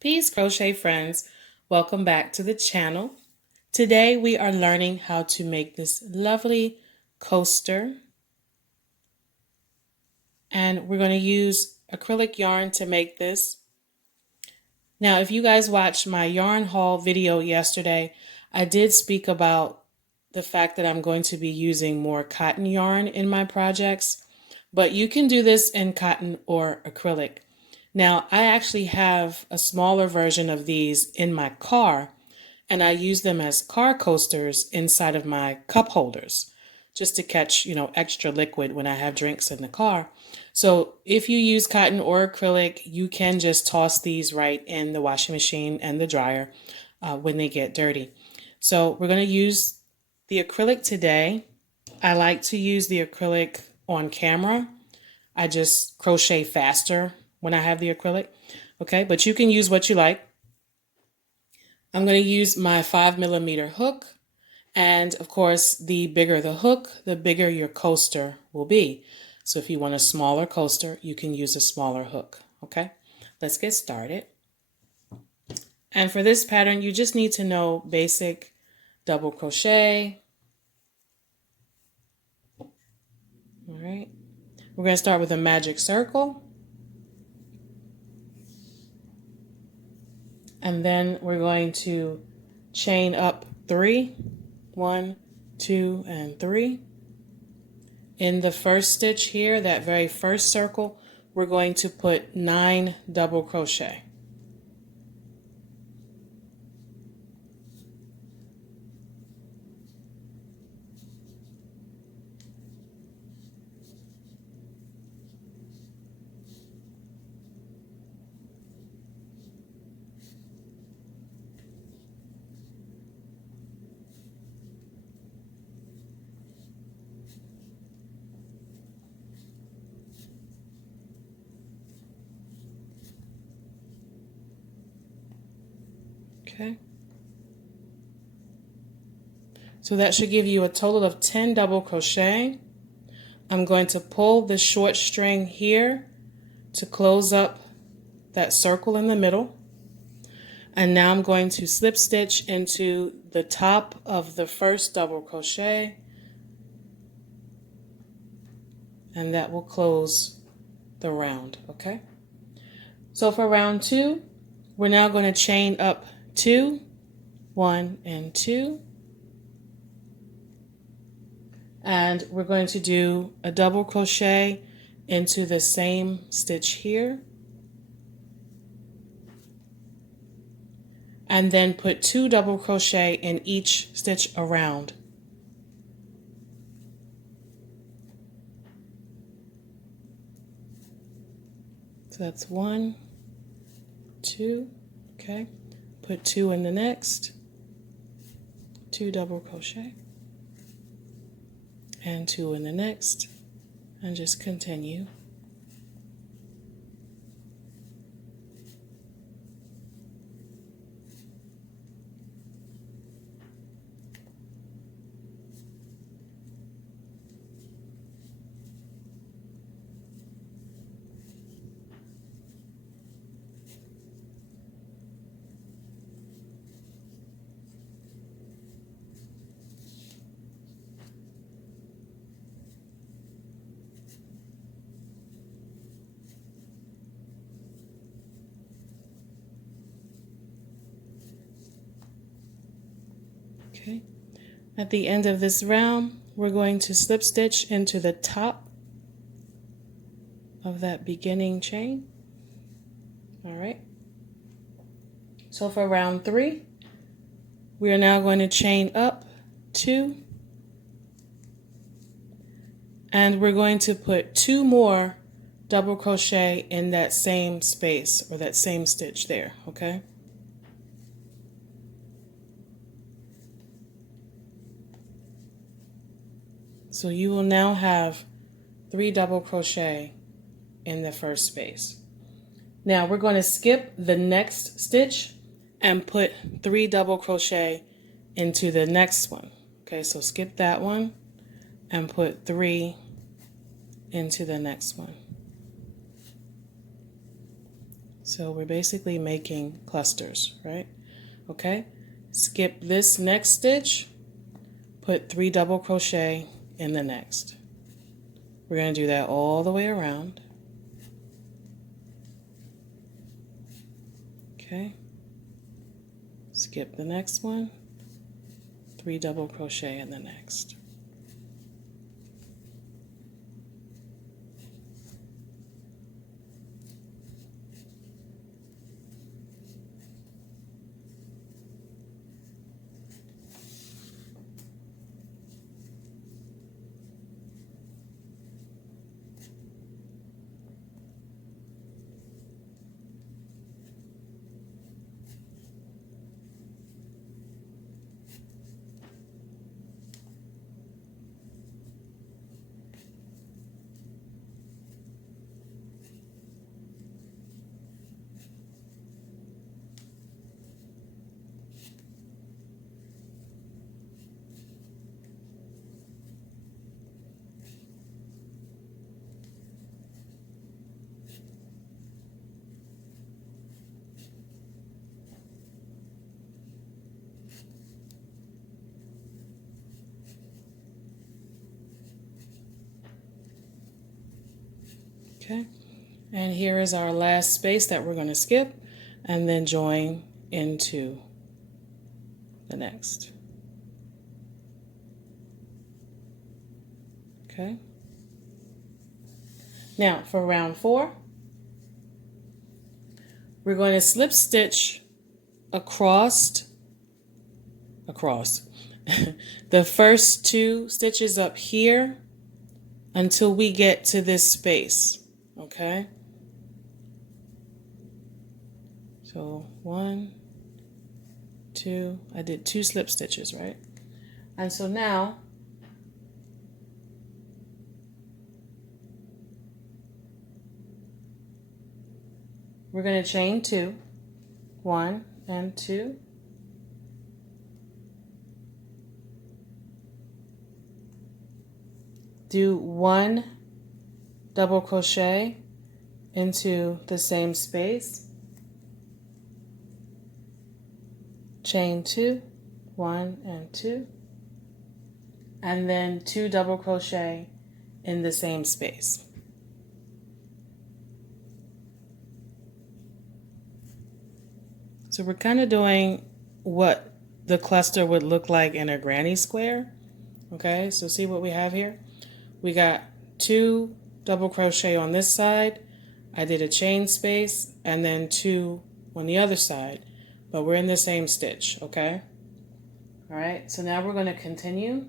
Peace, crochet friends. Welcome back to the channel. Today we are learning how to make this lovely coaster. And we're going to use acrylic yarn to make this. Now, if you guys watched my yarn haul video yesterday, I did speak about the fact that I'm going to be using more cotton yarn in my projects, but you can do this in cotton or acrylic. Now, I actually have a smaller version of these in my car, and I use them as car coasters inside of my cup holders just to catch, extra liquid when I have drinks in the car. So if you use cotton or acrylic, you can just toss these right in the washing machine and the dryer when they get dirty. So we're going to use the acrylic today. I like to use the acrylic on camera. I just crochet faster when I have the acrylic. Okay, but you can use what you like. I'm going to use my 5mm hook. And of course, the bigger the hook, the bigger your coaster will be. So if you want a smaller coaster, you can use a smaller hook. Okay, let's get started. And for this pattern, you just need to know basic double crochet. All right, we're going to start with a magic circle. And then we're going to chain up 3, 1, 2, and 3. In the first stitch here, that very first circle, we're going to put 9 double crochet. Okay. So that should give you a total of 10 double crochet. I'm going to pull the short string here to close up that circle in the middle. And now I'm going to slip stitch into the top of the first double crochet. And that will close the round, okay? So for round 2, we're now going to chain up 2, 1, and 2. And we're going to do a double crochet into the same stitch here. And then put 2 double crochet in each stitch around. So that's 1, 2, okay. Put 2 in the next, 2 double crochet, and 2 in the next, and just continue. Okay. At the end of this round, we're going to slip stitch into the top of that beginning chain. All right. So for round 3, we are now going to chain up 2, and we're going to put 2 more double crochet in that same space or that same stitch there, okay? So you will now have 3 double crochet in the first space. Now we're going to skip the next stitch and put 3 double crochet into the next one. Okay, so skip that one and put 3 into the next one. So we're basically making clusters, right? Okay, skip this next stitch, put 3 double crochet in the next. We're going to do that all the way around. Okay, skip the next one, 3 double crochet in the next. Okay, and here is our last space that we're going to skip and then join into the next. Okay, now for round 4, we're going to slip stitch across the first 2 stitches up here until we get to this space. Okay, so 1, 2, I did 2 slip stitches, right? And so now we're going to chain 2, 1 and 2, do 1 double crochet into the same space, chain 2, 1 and 2, and then 2 double crochet in the same space. So we're kind of doing what the cluster would look like in a granny square. Okay, so see what we have here? We got 2 double crochet on this side. I did a chain space and then 2 on the other side, but we're in the same stitch, okay? All right, so now we're going to continue.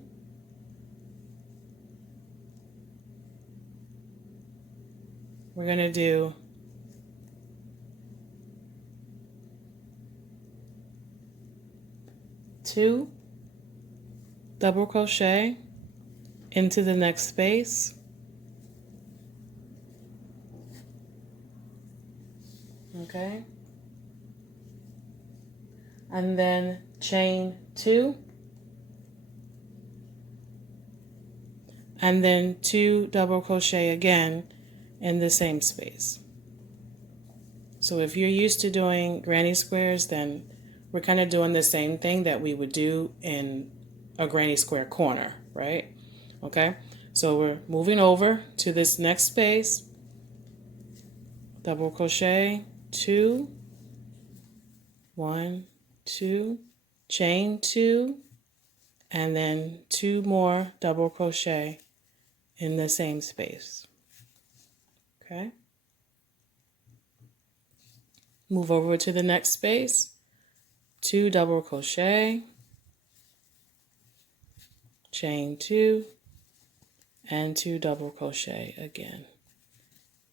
We're going to do 2 double crochet into the next space, okay, and then chain 2, and then 2 double crochet again in the same space. So if you're used to doing granny squares, then we're kind of doing the same thing that we would do in a granny square corner, right? Okay, so we're moving over to this next space, double crochet, 2, 1, 2, chain 2, and then 2 more double crochet in the same space. Okay, move over to the next space, 2 double crochet, chain 2, and 2 double crochet again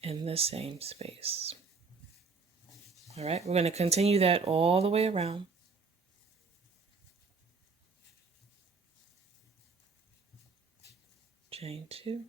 in the same space. All right, we're going to continue that all the way around. Chain 2,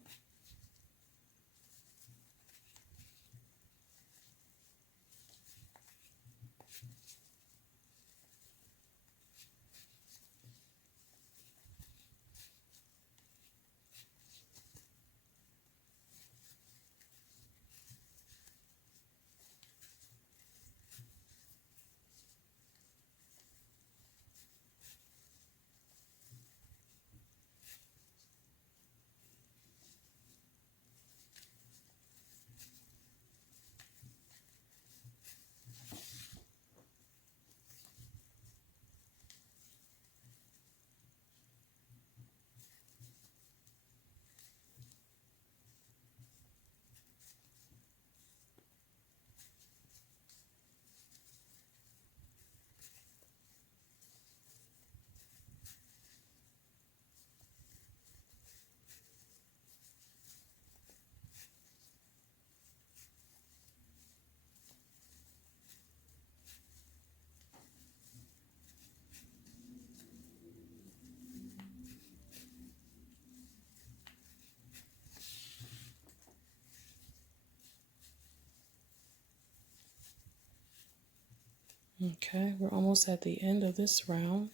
Okay, we're almost at the end of this round.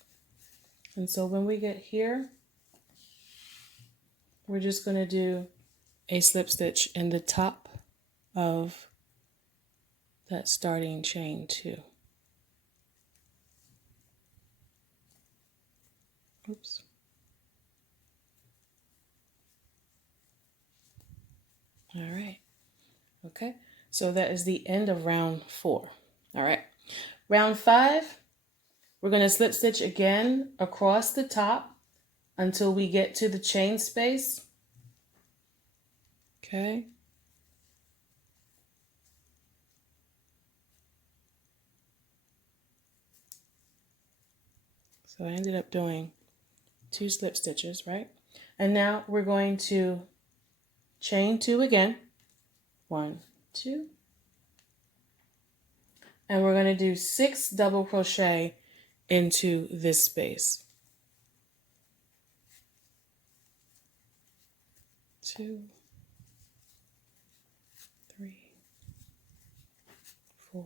And so when we get here, we're just going to do a slip stitch in the top of that starting chain 2. Oops. All right. Okay. So that is the end of round 4. All right. Round 5, we're going to slip stitch again across the top until we get to the chain space. Okay. So I ended up doing 2 slip stitches, right? And now we're going to chain 2 again. 1, 2. And we're going to do 6 double crochet into this space. 2, 3, 4,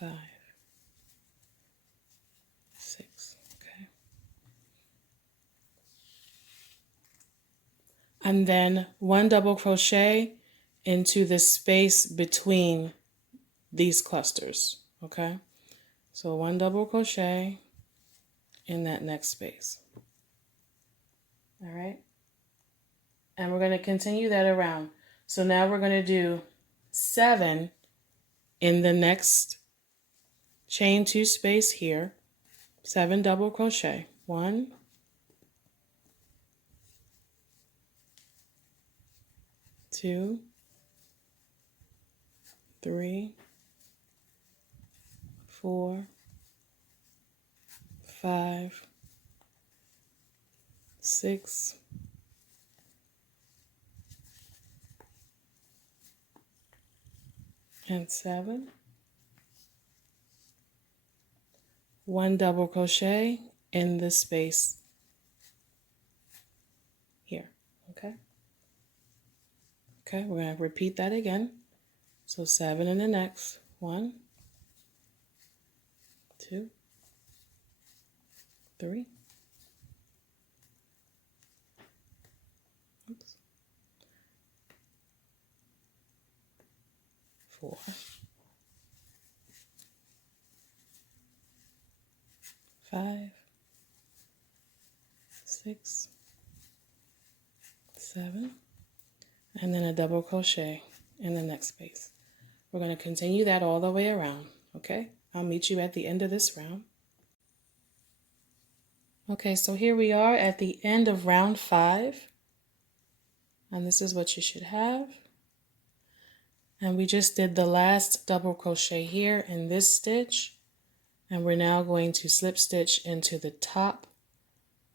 5, 6. Okay. And then 1 double crochet into the space between these clusters. Okay. So 1 double crochet in that next space. All right. And we're going to continue that around. So now we're going to do 7 in the next chain 2 space here. 7 double crochet. 1, 2, 3, 4, 5, 6, 7. 1 double crochet in this space here. Okay. Okay, we're going to repeat that again. So 7 in the next. 1, 2, 3. Oops. 4, 5, 6, 7, and then a double crochet in the next space. We're going to continue that all the way around. Okay, I'll meet you at the end of this round. Okay, so here we are at the end of round 5, and this is what you should have. And we just did the last double crochet here in this stitch, and we're now going to slip stitch into the top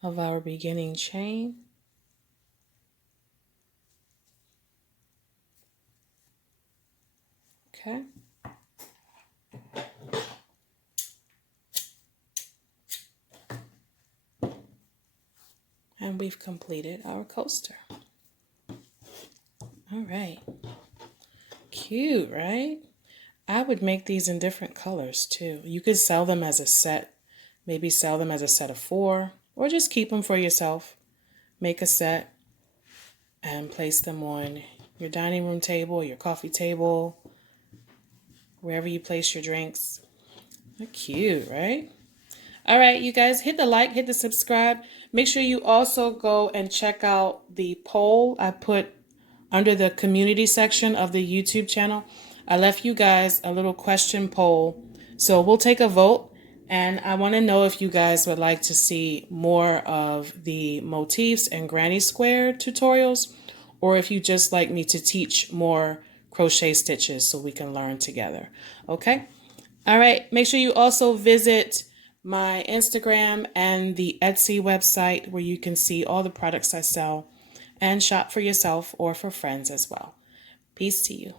of our beginning chain. Okay. And we've completed our coaster. All right. Cute, right? I would make these in different colors too. You could sell them as a set, maybe sell them as a set of 4, or just keep them for yourself. Make a set and place them on your dining room table, your coffee table, wherever you place your drinks. They're cute, right? All right, you guys, hit the like, hit the subscribe. Make sure you also go and check out the poll I put under the community section of the YouTube channel. I left you guys a little question poll. So we'll take a vote. And I want to know if you guys would like to see more of the motifs and granny square tutorials, or if you just like me to teach more crochet stitches so we can learn together. Okay? All right. Make sure you also visit my Instagram and the Etsy website where you can see all the products I sell and shop for yourself or for friends as well. Peace to you.